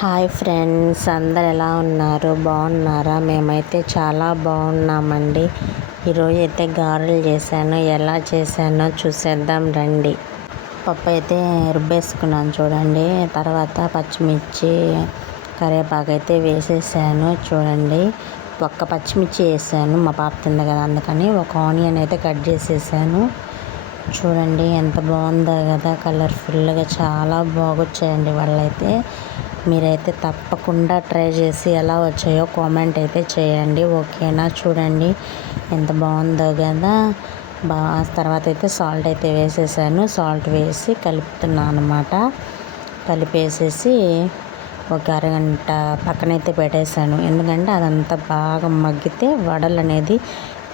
Hi friends, అందరు ఎలా ఉన్నారు? బాగున్నారా? మేమైతే చాలా బాగున్నామండి. ఈరోజు అయితే గారెలు చేశాను. ఎలా చేశానో చూసేద్దాం రండి. పప్పు అయితే రుబ్బేసుకున్నాను చూడండి. తర్వాత పచ్చిమిర్చి, కరివేపాకు అయితే వేసేసాను చూడండి. ఒక్క పచ్చిమిర్చి వేసాను, మా పాప తింది కదా అందుకని. ఒక ఆనియన్ అయితే కట్ చేసేసాను చూడండి. ఎంత బాగుందో కదా, కలర్ఫుల్గా చాలా బాగొచ్చాయండి వాళ్ళైతే. మీరైతే తప్పకుండా ట్రై చేసి ఎలా వచ్చాయో కామెంట్ అయితే చేయండి, ఓకేనా? చూడండి ఎంత బాగుందో కదా. తర్వాత అయితే సాల్ట్ అయితే వేసేసాను. సాల్ట్ వేసి కలుపుతున్నాను అనమాట. కలిపేసేసి ఒక అరగంట పక్కనైతే పెట్టేశాను. ఎందుకంటే అదంతా బాగా మగ్గితే వడలు అనేది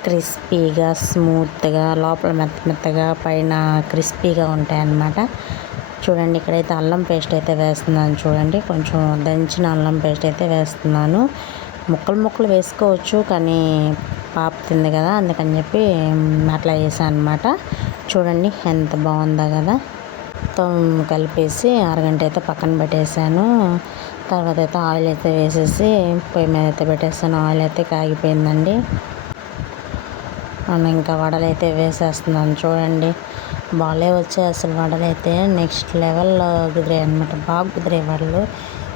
క్రిస్పీగా, స్మూత్గా, లోపల మెత్తగా, పైన క్రిస్పీగా ఉంటాయన్నమాట. చూడండి, ఇక్కడైతే అల్లం పేస్ట్ అయితే వేస్తున్నాను చూడండి. కొంచెం దంచిన అల్లం పేస్ట్ అయితే వేస్తున్నాను. ముక్కలు వేసుకోవచ్చు, కానీ పాప తింది కదా అందుకని చెప్పి అట్లా వేసాను అనమాట. చూడండి ఎంత బాగుందో కదా. మొత్తం కలిపేసి అరగంట అయితే పక్కన పెట్టేశాను. తర్వాత అయితే ఆయిల్ అయితే వేసేసి పొయ్యి మీద అయితే పెట్టేసాను. ఆయిల్ అయితే కాగిపోయిందండి. ఇంకా వడలు అయితే వేసేస్తున్నాను చూడండి. బాగా వచ్చాయి అసలు వడలు అయితే. నెక్స్ట్ లెవెల్లో కుదిరాయి అనమాట. బాగా కుదిరాయి వడలు.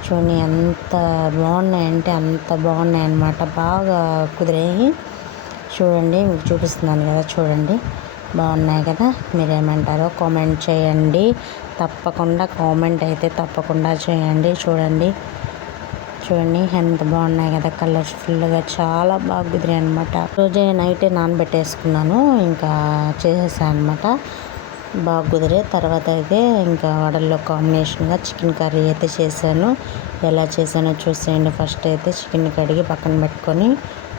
చూడండి ఎంత బాగున్నాయంటే అంత బాగున్నాయి అన్నమాట. బాగా కుదిరాయి చూడండి. మీకు చూపిస్తున్నాను కదా, చూడండి బాగున్నాయి కదా. మీరేమంటారో కామెంట్ చేయండి. తప్పకుండా కామెంట్ అయితే తప్పకుండా చేయండి. చూడండి ఎంత బాగున్నాయి కదా, కలర్ఫుల్గా చాలా బాగా కుదిరాయి అనమాట. రోజే నైటే నానబెట్టేసుకున్నాను, ఇంకా చేసేసాను అనమాట. బాగా కుదిరే తర్వాత అయితే ఇంకా వడల్లో కాంబినేషన్గా చికెన్ కర్రీ అయితే చేశాను. ఎలా చేశానో చూసేయండి. ఫస్ట్ అయితే చికెన్ కడిగి పక్కన పెట్టుకొని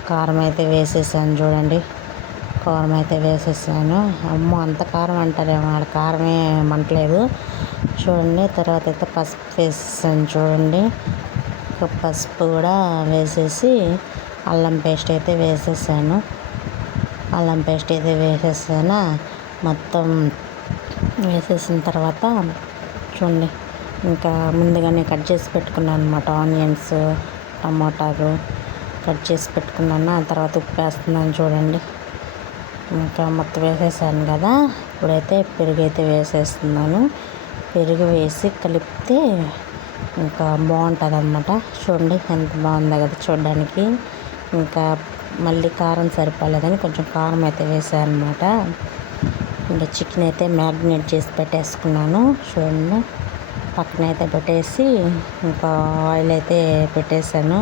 కారం అయితే వేసేసాను చూడండి. కారం అయితే వేసేసాను. అమ్మో, అంత కారం అంటారేమో, ఆడ కారమే మంటలేదు చూడండి. తర్వాత అయితే పసుపు వేసేసాను చూడండి. పసుపు కూడా వేసేసి అల్లం పేస్ట్ అయితే వేసేసాను. మొత్తం వేసేసిన తర్వాత చూడండి, ఇంకా ముందుగానే కట్ చేసి పెట్టుకున్నాను అనమాట. ఆనియన్స్, టమాటాలు కట్ చేసి పెట్టుకున్నాను. ఆ తర్వాత ఉప్పు వేస్తున్నాను చూడండి. ఇంకా మొత్తం వేసేసాను కదా. ఇప్పుడైతే పెరుగు అయితే వేసేస్తున్నాను. పెరుగు వేసి కలిపితే ఇంకా బాగుంటుంది అన్నమాట. చూడండి ఎంత బాగుందో కదా చూడడానికి. ఇంకా మళ్ళీ కారం సరిపోలేదని కొంచెం కారం అయితే వేసాను అనమాట. ఇంకా చికెన్ అయితే మ్యారినేట్ చేసి పెట్టేసుకున్నాను చూడండి. పక్కన అయితే పెట్టేసి ఇంకా ఆయిల్ అయితే పెట్టేశాను.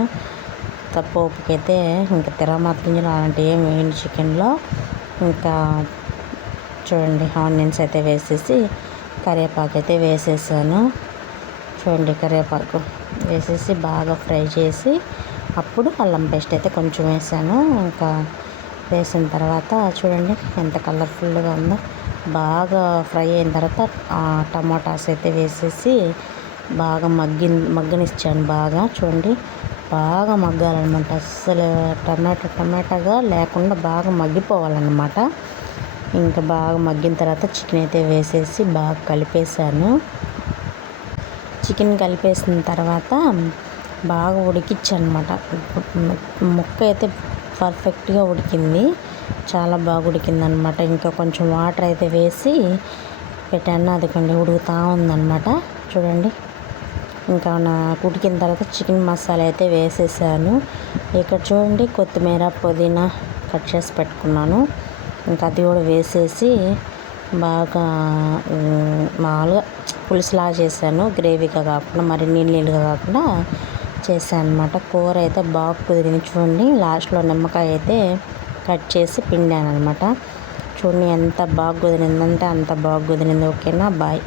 పోపుకి అయితే ఇంకా తిరగమాత గింజలు అలాంటివి ఏమి వేయండి చికెన్లో. ఇంకా చూడండి ఆనియన్స్ అయితే వేసేసి కరివేపాకు అయితే వేసేసాను చూడండి. కరివేపాకు వేసేసి బాగా ఫ్రై చేసి అప్పుడు అల్లం పేస్ట్ అయితే కొంచెం వేసాను. ఇంకా వేసిన తర్వాత చూడండి ఎంత కలర్ఫుల్గా ఉందో. బాగా ఫ్రై అయిన తర్వాత టమాటాస్ అయితే వేసేసి బాగా మగ్గనిచ్చాను బాగా. చూడండి బాగా మగ్గాలన్నమాట. అస్సలు టమాటాగా లేకుండా బాగా మగ్గిపోవాలన్నమాట. ఇంకా బాగా మగ్గిన తర్వాత చికెన్ అయితే వేసేసి బాగా కలిపేసాను. చికెన్ కలిపేసిన తర్వాత బాగా ఉడికించనమాట. ముక్క అయితే పర్ఫెక్ట్గా ఉడికింది, చాలా బాగా ఉడికిందనమాట. ఇంకా కొంచెం వాటర్ అయితే వేసి పెట్టాను. అది కొంచెం ఉడుకుతూ ఉందన్నమాట చూడండి. ఇంకా ఉడికిన తర్వాత చికెన్ మసాలా అయితే వేసేసాను. ఇక్కడ చూడండి కొత్తిమీర, పుదీనా కట్ చేసి పెట్టుకున్నాను. ఇంకా అది కూడా వేసేసి బాగా మామూలుగా పులుసులాగా చేశాను. గ్రేవీగా కాకుండా మరి నీళ్ళుగా కాకుండా చేశాను అనమాట. కూర అయితే బాగా కుదిరింది చూడండి. లాస్ట్లో నిమ్మకాయ అయితే కట్ చేసి పిండాను అనమాట. చూడండి ఎంత బాగా కుదిరిందంటే అంత బాగా కుదిరింది. ఓకేనా, బాయ్.